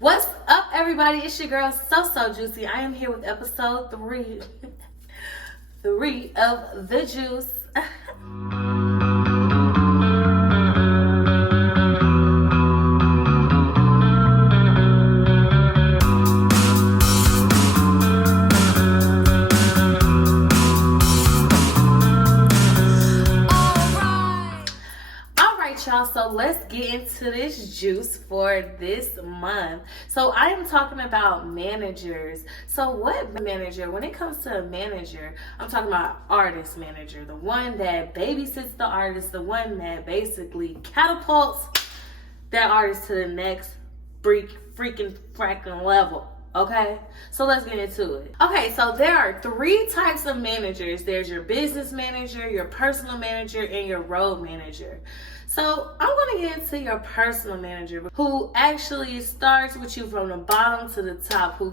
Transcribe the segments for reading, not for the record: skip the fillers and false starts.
What's up, everybody? It's your girl, So Juicy. I am here with episode 3 of The Juice. Y'all, so let's get into this juice for this month. So I am talking about managers. So what manager? When it comes to a manager, I'm talking about artist manager, the one that babysits the artist, the one that basically catapults that artist to the next freaking fracking level. Okay, so let's get into it. Okay, so there are 3 types of managers. There's your business manager, your personal manager, and your road manager. So I'm going to get into your personal manager, who actually starts with you from the bottom to the top, who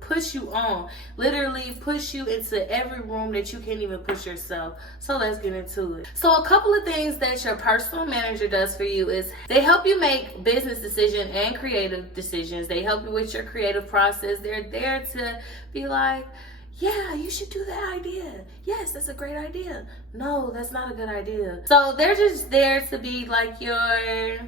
push you on, literally push you into every room that you can't even push yourself. So let's get into it. So a couple of things that your personal manager does for you is they help you make business decisions and creative decisions. They help you with your creative process. They're there to be like, yeah, you should do that idea. Yes, that's a great idea. No, that's not a good idea. So they're just there to be like your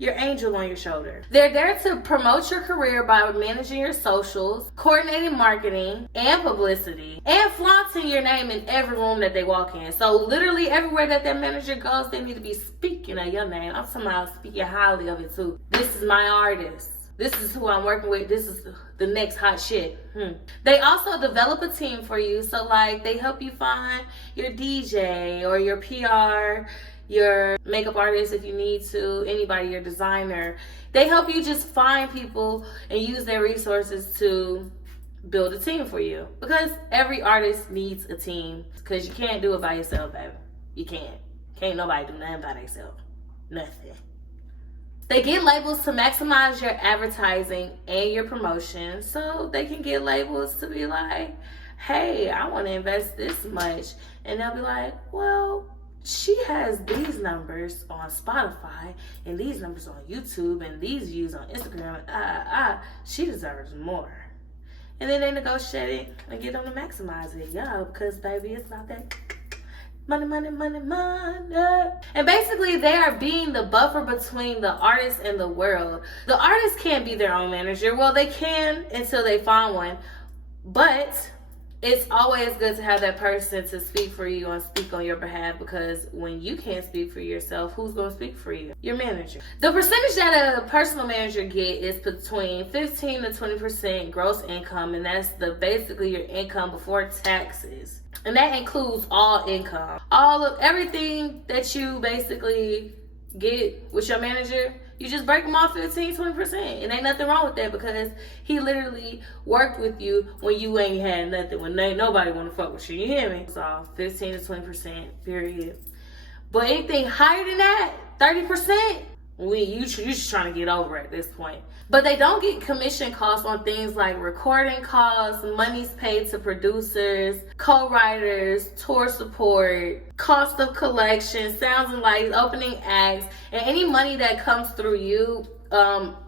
angel on your shoulder. They're there to promote your career by managing your socials, coordinating marketing and publicity, and flaunting your name in every room that they walk in. So literally everywhere that manager goes, they need to be speaking of your name. I'm somehow speaking highly of it too. This is my artist. This is who I'm working with. This is the next hot shit. They also develop a team for you. So like they help you find your DJ or your PR, your makeup artist if you need to, anybody, your designer. They help you just find people and use their resources to build a team for you. Because every artist needs a team. Because you can't do it by yourself, baby. You can't. Can't nobody do nothing by themselves. Nothing. They get labels to maximize your advertising and your promotion. So they can get labels to be like, hey, I want to invest this much. And they'll be like, well, she has these numbers on Spotify and these numbers on YouTube and these views on Instagram. She deserves more. And then they negotiate it and get them to maximize it. Yeah, because baby, it's about that money, money, money, money. And basically they are being the buffer between the artist and the world. The artist can't be their own manager. Well, they can until they find one. But it's always good to have that person to speak for you and speak on your behalf, because when you can't speak for yourself, who's going to speak for you? Your manager. The percentage that a personal manager get is between 15 to 20% gross income, and that's basically your income before taxes. And that includes all income. All of everything that you basically get with your manager, you just break them off 15, 20%. And ain't nothing wrong with that, because he literally worked with you when you ain't had nothing, when ain't nobody want to fuck with you. You hear me? So 15 to 20%, period. But anything higher than that, 30%, you just trying to get over at this point. But they don't get commission costs on things like recording costs, monies paid to producers, co-writers, tour support, cost of collection, sounds and lights, opening acts, and any money that comes through you.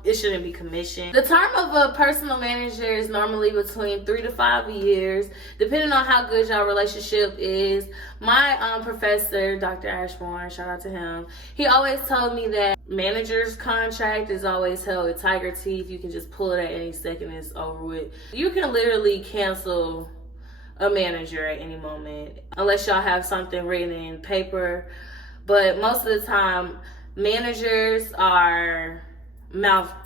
It shouldn't be commissioned. The term of a personal manager is normally between 3 to 5 years, depending on how good your relationship is. My professor, Dr. Ashbourne, shout out to him, he always told me that manager's contract is always held with tiger teeth. You can just pull it at any second, it's over with. You can literally cancel a manager at any moment, unless y'all have something written in paper. But most of the time, managers are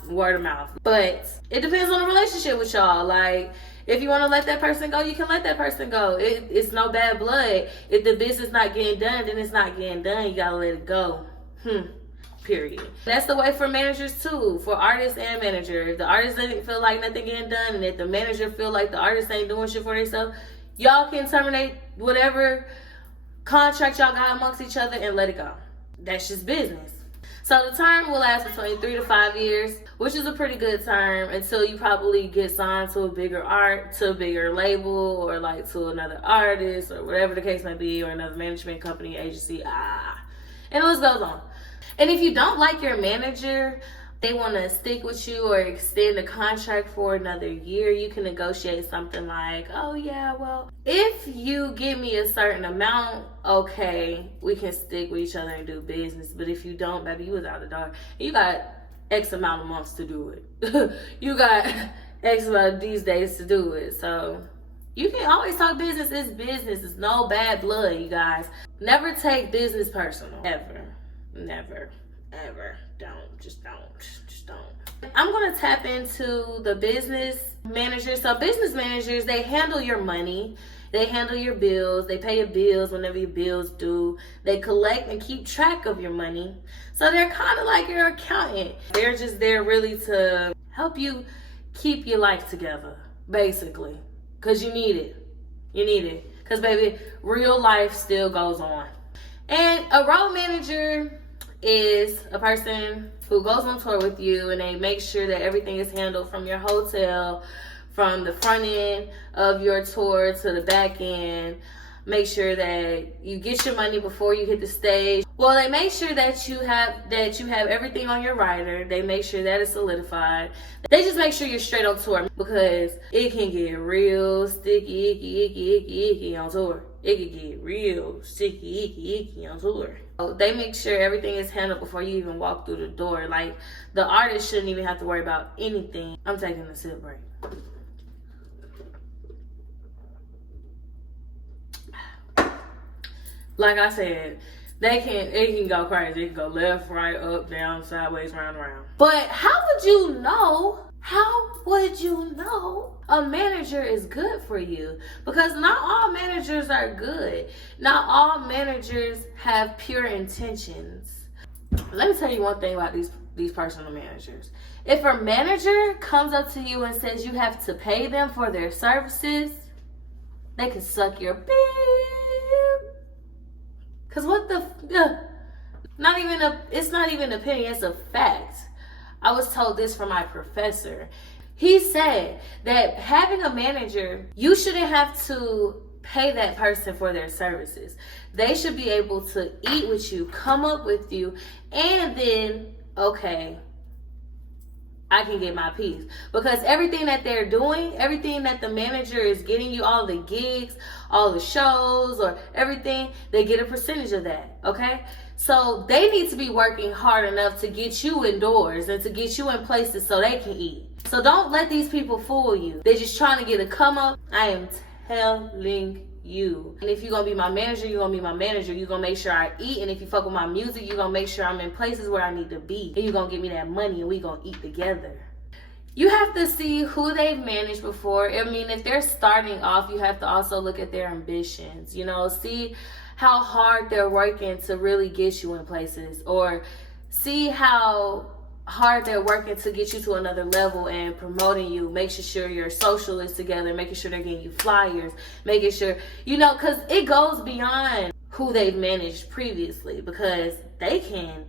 word of mouth. But it depends on the relationship with y'all. Like, if you want to let that person go, you can let that person go. It's no bad blood. If the business not getting done, then it's not getting done. You gotta let it go. Period. That's the way for managers too, for artists and managers. If the artist doesn't feel like nothing getting done, and if the manager feel like the artist ain't doing shit for themselves, y'all can terminate whatever contract y'all got amongst each other and let it go. That's just business. So the term will last between 3 to 5 years, which is a pretty good term, until you probably get signed to a bigger label, or like to another artist, or whatever the case may be, or another management company, agency, and the list goes on. And if you don't like your manager, they want to stick with you or extend the contract for another year, you can negotiate something like, oh yeah, well, if you give me a certain amount, okay, we can stick with each other and do business. But if you don't, baby, you was out the door. You got X amount of months to do it. You got X amount of these days to do it. So you can always talk business. It's business. It's no bad blood, you guys. Never take business personal. Ever. Never. Ever. Just don't. I'm going to tap into the business managers. So business managers, they handle your money. They handle your bills. They pay your bills whenever your bills due. They collect and keep track of your money. So they're kind of like your accountant. They're just there really to help you keep your life together, basically. Because you need it. You need it. Because, baby, real life still goes on. And a road manager is a person who goes on tour with you, and they make sure that everything is handled from your hotel, from the front end of your tour to the back end. Make sure that you get your money before you hit the stage. Well, they make sure that you have everything on your rider. They make sure that it's solidified. They just make sure you're straight on tour, because it can get real sticky, icky on tour. It can get real sticky, icky on tour. So they make sure everything is handled before you even walk through the door. Like, the artist shouldn't even have to worry about anything. I'm taking a sip break. Like I said, it can go crazy. It can go left, right, up, down, sideways, round, round. But how would you know a manager is good for you? Because not all managers are good. Not all managers have pure intentions. Let me tell you one thing about these personal managers. If a manager comes up to you and says you have to pay them for their services, they can suck your beep. Cause it's not even an opinion, it's a fact. I was told this from my professor. He said that having a manager, you shouldn't have to pay that person for their services. They should be able to eat with you, come up with you, and then, okay, I can get my piece. Because everything that they're doing, everything that the manager is getting you, all the gigs, all the shows, or everything, they get a percentage of that, okay? So they need to be working hard enough to get you indoors and to get you in places so they can eat. So don't let these people fool you. They're just trying to get a come up. I am telling you. And if you're going to be my manager, you're going to be my manager. You're going to make sure I eat. And if you fuck with my music, you're going to make sure I'm in places where I need to be. And you're going to give me that money and we going to eat together. You have to see who they've managed before. I mean, if they're starting off, you have to also look at their ambitions. You know, see how hard they're working to really get you in places. Or see how hard they're working to get you to another level and promoting you, making sure your social is together, making sure they're getting you flyers, making sure, you know, because it goes beyond who they've managed previously, because they can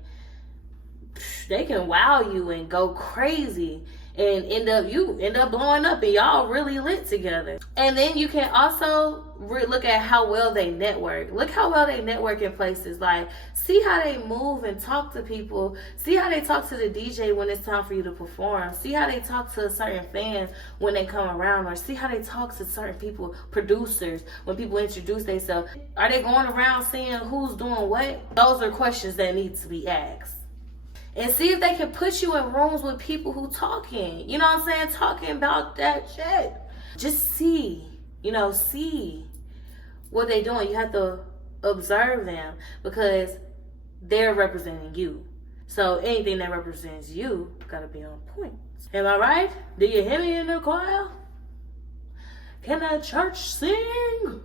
wow you and go crazy and end up blowing up and y'all really lit together. And then you can also look at how well they network. Look how well they network in places. Like, see how they move and talk to people. See how they talk to the DJ when it's time for you to perform. See how they talk to certain fans when they come around. Or see how they talk to certain people, producers, when people introduce themselves. Are they going around seeing who's doing what? Those are questions that need to be asked. And see if they can put you in rooms with people who talking. You know what I'm saying? Talking about that shit. Just see what they doing. You have to observe them, because they're representing you. So anything that represents you gotta be on point. Am I right? Do you hear me in the choir? Can the church sing?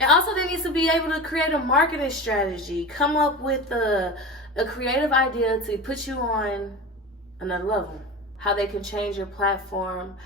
And also, they need to be able to create a marketing strategy. Come up with a creative idea to put you on another level. How they can change your platform,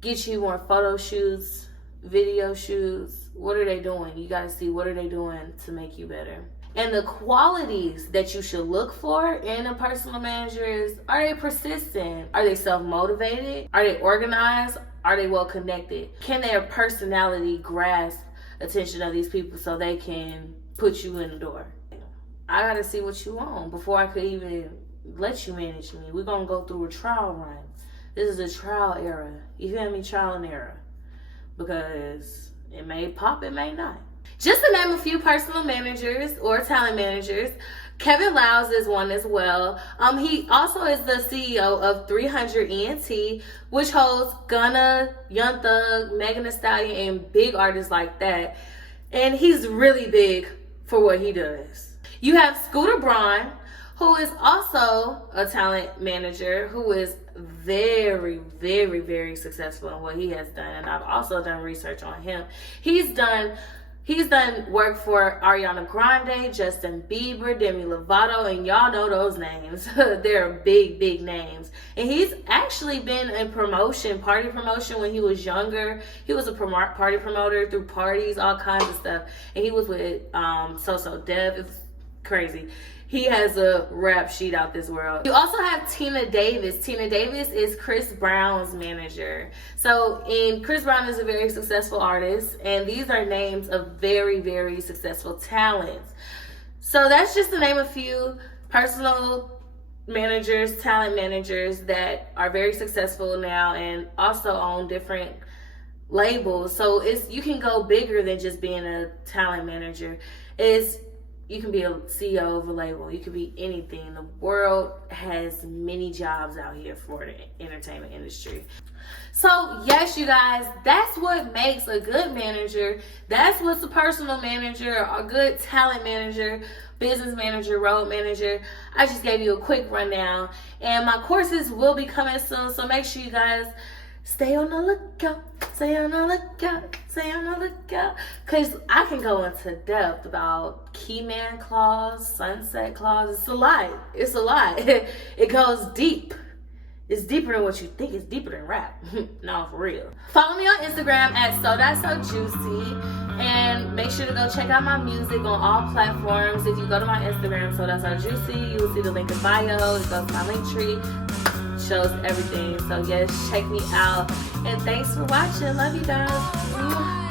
get you more photo shoots, video shoots. What are they doing? You got to see what are they doing to make you better. And the qualities that you should look for in a personal manager is, are they persistent? Are they self-motivated? Are they organized? Are they well connected? Can their personality grasp attention of these people so they can put you in the door? I gotta see what you want before I could even let you manage me. We're gonna go through a trial run. This is a trial era. You feel me? Trial and error. Because it may pop, it may not. Just to name a few personal managers or talent managers, Kevin Liles is one as well. He also is the CEO of 300 ENT, which holds Gunna, Young Thug, Megan Thee Stallion, and big artists like that. And he's really big for what he does. You have Scooter Braun, who is also a talent manager, who is very, very, very successful in what he has done. And I've also done research on him. He's done work for Ariana Grande, Justin Bieber, Demi Lovato, and y'all know those names. They're big, big names. And he's actually been in party promotion when he was younger. He was a party promoter through parties, all kinds of stuff. And he was with So Dev. It's crazy. He has a rap sheet out this world. You also have Tina Davis. Tina Davis is Chris Brown's manager. Chris Brown is a very successful artist, and these are names of very, very successful talents. So that's just to name a few personal managers, talent managers that are very successful now and also own different labels. So you can go bigger than just being a talent manager. You can be a CEO of a label. You can be anything. The world has many jobs out here for the entertainment industry. So yes, you guys, that's what makes a good manager. That's what's a personal manager, a good talent manager, business manager, road manager. I just gave you a quick rundown. And my courses will be coming soon. So make sure you guys stay on the lookout. Stay on the lookout. Stay on the lookout. Because I can go into depth about key man clause, sunset clause. It's a lot. It's a lot. It goes deep. It's deeper than what you think. It's deeper than rap. No, for real. Follow me on Instagram at So and make sure to go check out my music on all platforms. If you go to my Instagram, you will see the link in bio. It goes to my link tree. Shows everything. So yes, check me out. And thanks for watching. Love you guys.